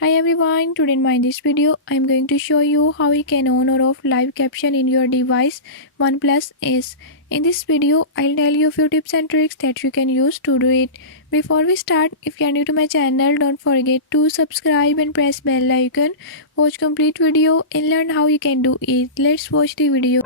Hi everyone, today in this video I am going to show you how you can on or off live caption in your device Oneplus S. In this video I'll tell you a few tips and tricks that you can use to do it. Before we start, if you are new to my channel, don't forget to subscribe and press bell icon. Watch complete video and learn how you can do it. Let's watch the video.